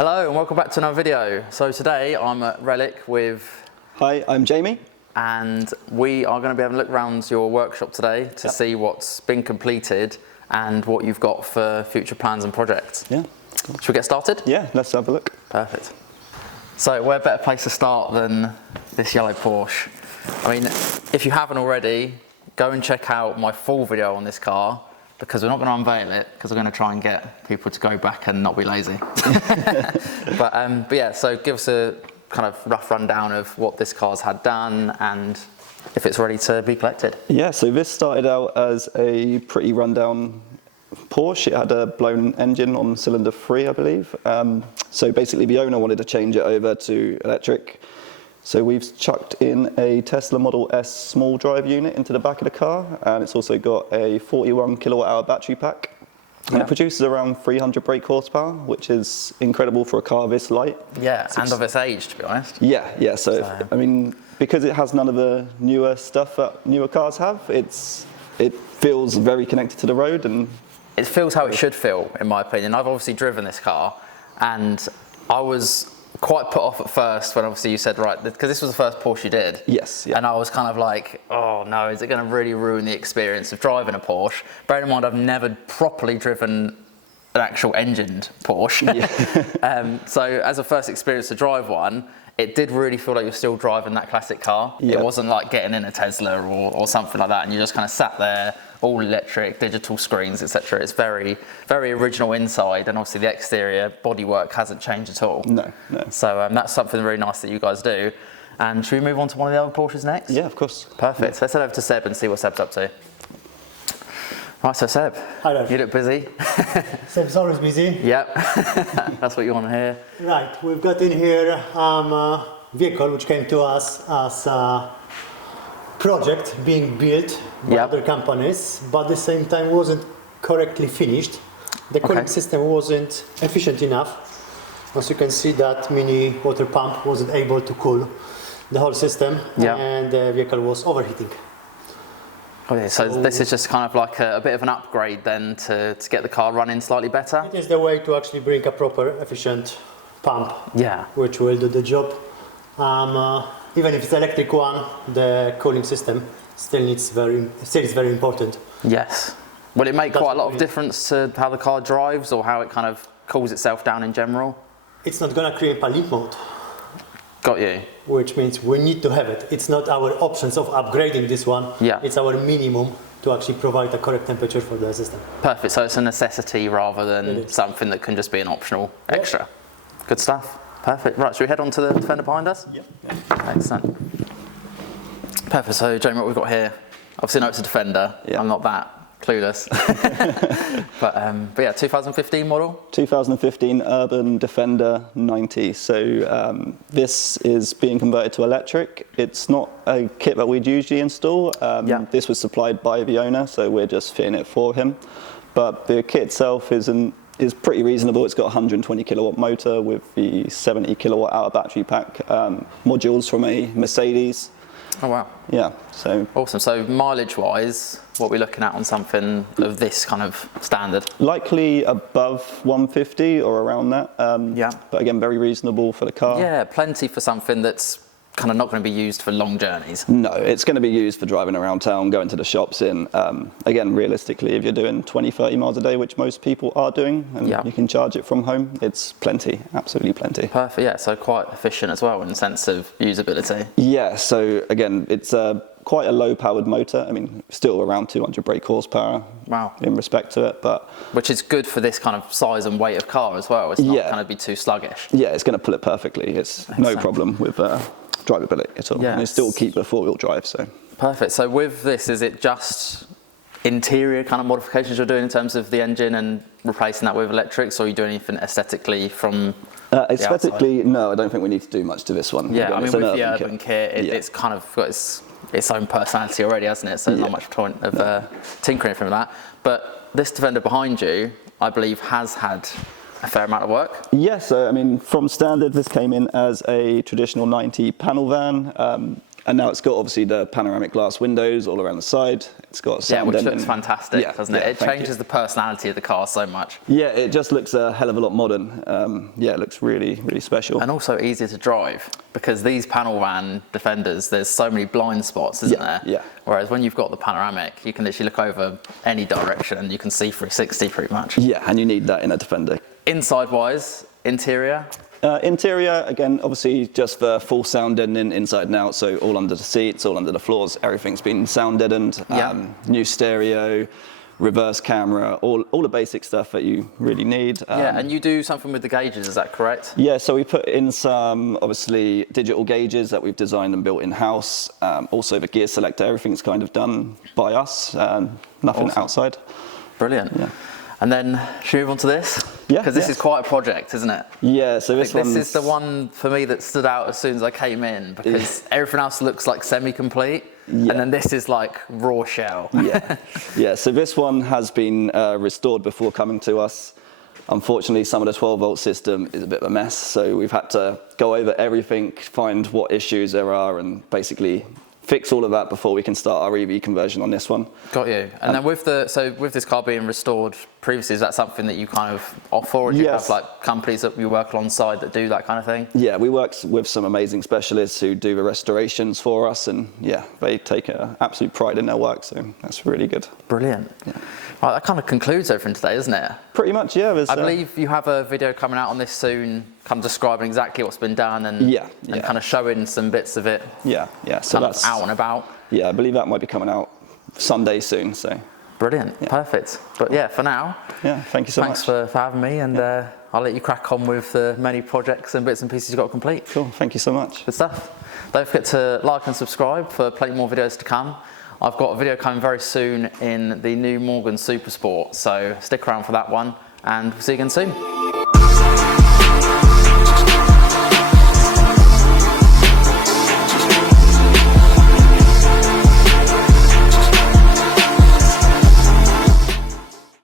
Hello and welcome back to another video. So today I'm at Relik with... Hi, I'm Jamie. And we are going to be having a look around your workshop today to see what's been completed and what you've got for future plans and projects. Yeah. Should we get started? Yeah, let's have a look. Perfect. So where better place to start than this yellow Porsche? I mean, if you haven't already, go and check out my full video on this car, because we're not going to unveil it, because we're going to try and get people to go back and not be lazy. but yeah, so give us a kind of rough rundown of what this car's had done and if it's ready to be collected. Yeah, so this started out as a pretty rundown Porsche. It had a blown engine on cylinder 3, I believe. So basically the owner wanted to change it over to electric. So we've chucked in a Tesla Model S small drive unit into the back of the car, and it's also got a 41 kilowatt hour battery pack. And it produces around 300 brake horsepower, which is incredible for a car this light. Yeah, and of its age, to be honest. Yeah. So I mean, because it has none of the newer stuff that newer cars have, it feels very connected to the road, and it feels how it should feel, in my opinion. I've obviously driven this car, and I was quite put off at first when obviously you said, right, because this was the first Porsche you did. Yes. Yeah. And I was kind of like, oh no, is it going to really ruin the experience of driving a Porsche? Bearing in mind, I've never properly driven an actual engined Porsche. Yeah. So as a first experience to drive one, it did really feel like you're still driving that classic car. Yeah. It wasn't like getting in a Tesla or something like that, and you just kind of sat there, all electric, digital screens, etc. It's very, very original inside, and obviously the exterior bodywork hasn't changed at all. No. So that's something very nice that you guys do. And should we move on to one of the other Porsches next? Yeah, of course. Perfect. So let's head over to Seb and see what Seb's up to. Right, so Seb, hi there. You look busy. Seb's always busy. Yep, that's what you want to hear. Right, we've got in here a vehicle which came to us as a project being built by other companies, but at the same time wasn't correctly finished. The cooling system wasn't efficient enough. As you can see, that mini water pump wasn't able to cool the whole system, and the vehicle was overheating. Okay, so this is just kind of like a bit of an upgrade then to get the car running slightly better? It is the way to actually bring a proper, efficient pump, which will do the job. Even if it's electric one, the cooling system still is very important. Yes. Will it make quite a lot of difference to how the car drives or how it kind of cools itself down in general? It's not going to create a limp mode. Got you. Which means we need to have it. It's not our options of upgrading this one. Yeah. It's our minimum to actually provide a correct temperature for the system. Perfect. So it's a necessity rather than something that can just be an optional extra. Good stuff. Perfect. Right, should we head on to the Defender behind us? Yeah. Excellent. Perfect. So, Jamie, what we've got here, obviously, I know it's a Defender. I'm not that clueless. but yeah, 2015 model? 2015 Urban Defender 90. So this is being converted to electric. It's not a kit that we'd usually install. This was supplied by the owner, so we're just fitting it for him. But the kit itself is pretty reasonable. It's got a 120 kilowatt motor with the 70 kilowatt hour battery pack, modules from a Mercedes. Oh wow. Yeah, so. Awesome. So mileage wise, what are we looking at on something of this kind of standard? Likely above 150 or around that. But again, very reasonable for the car. Yeah, plenty for something that's kind of not going to be used for long journeys. No, it's going to be used for driving around town, going to the shops in. Again, realistically, if you're doing 20, 30 miles a day, which most people are doing, and you can charge it from home, it's plenty, absolutely plenty. Perfect, yeah, so quite efficient as well in the sense of usability. Yeah, so again, it's quite a low-powered motor. I mean, still around 200 brake horsepower in respect to it, but... Which is good for this kind of size and weight of car as well. It's not going to be too sluggish. Yeah, it's going to pull it perfectly. It's no problem with... drivability at all, and they still keep the four-wheel drive. So perfect. So with this, is it just interior kind of modifications you're doing in terms of the engine and replacing that with electrics, or are you doing anything aesthetically from aesthetically? No, I don't think we need to do much to this one. Yeah, I mean with the urban kit, it's kind of got its own personality already, hasn't it? So there's not much point of tinkering from that. But this Defender behind you, I believe, has had a fair amount of work. Yes, I mean, from standard, this came in as a traditional 90 panel van. And now it's got obviously the panoramic glass windows all around the side. It's got sound which engine. looks fantastic, doesn't it? It changes the personality of the car so much. Yeah, it just looks a hell of a lot modern. Yeah, it looks really, really special. And also easier to drive, because these panel van Defenders, there's so many blind spots, isn't there? Yeah. Whereas when you've got the panoramic, you can literally look over any direction and you can see 360 pretty much. Yeah, and you need that in a Defender. Inside-wise, interior? Interior, again, obviously just for full sound deadening inside and out, so all under the seats, all under the floors, everything's been sound deadened. New stereo, reverse camera, all the basic stuff that you really need. And you do something with the gauges, is that correct? Yeah, so we put in some, obviously, digital gauges that we've designed and built in-house. Also the gear selector, everything's kind of done by us, nothing outside. Brilliant. Yeah. And then, should we move on to this? Yeah. Because this is quite a project, isn't it? Yeah, so this is the one for me that stood out as soon as I came in, because everything else looks like semi-complete, and then this is like raw shell. Yeah, so this one has been restored before coming to us. Unfortunately, some of the 12-volt system is a bit of a mess, so we've had to go over everything, find what issues there are, and basically fix all of that before we can start our EV conversion on this one. Got you. And then with this car being restored previously, is that something that you kind of offer, or do you have like companies that you work alongside that do that kind of thing? Yeah, we work with some amazing specialists who do the restorations for us, and yeah, they take absolute pride in their work, so that's really good. Brilliant. Yeah. Right, that kind of concludes everything today, doesn't it? Pretty much, yeah. I believe you have a video coming out on this soon, kind of describing exactly what's been done and kind of showing some bits of it. Yeah. So that's out and about. Yeah, I believe that might be coming out Sunday soon. So. Brilliant. Perfect. But yeah, for now. Yeah. Thank you so much. Thanks for having me, and I'll let you crack on with the many projects and bits and pieces you've got to complete. Cool. Thank you so much. Good stuff. Don't forget to like and subscribe for plenty more videos to come. I've got a video coming very soon in the new Morgan Super Sport, so stick around for that one, and we'll see you again soon.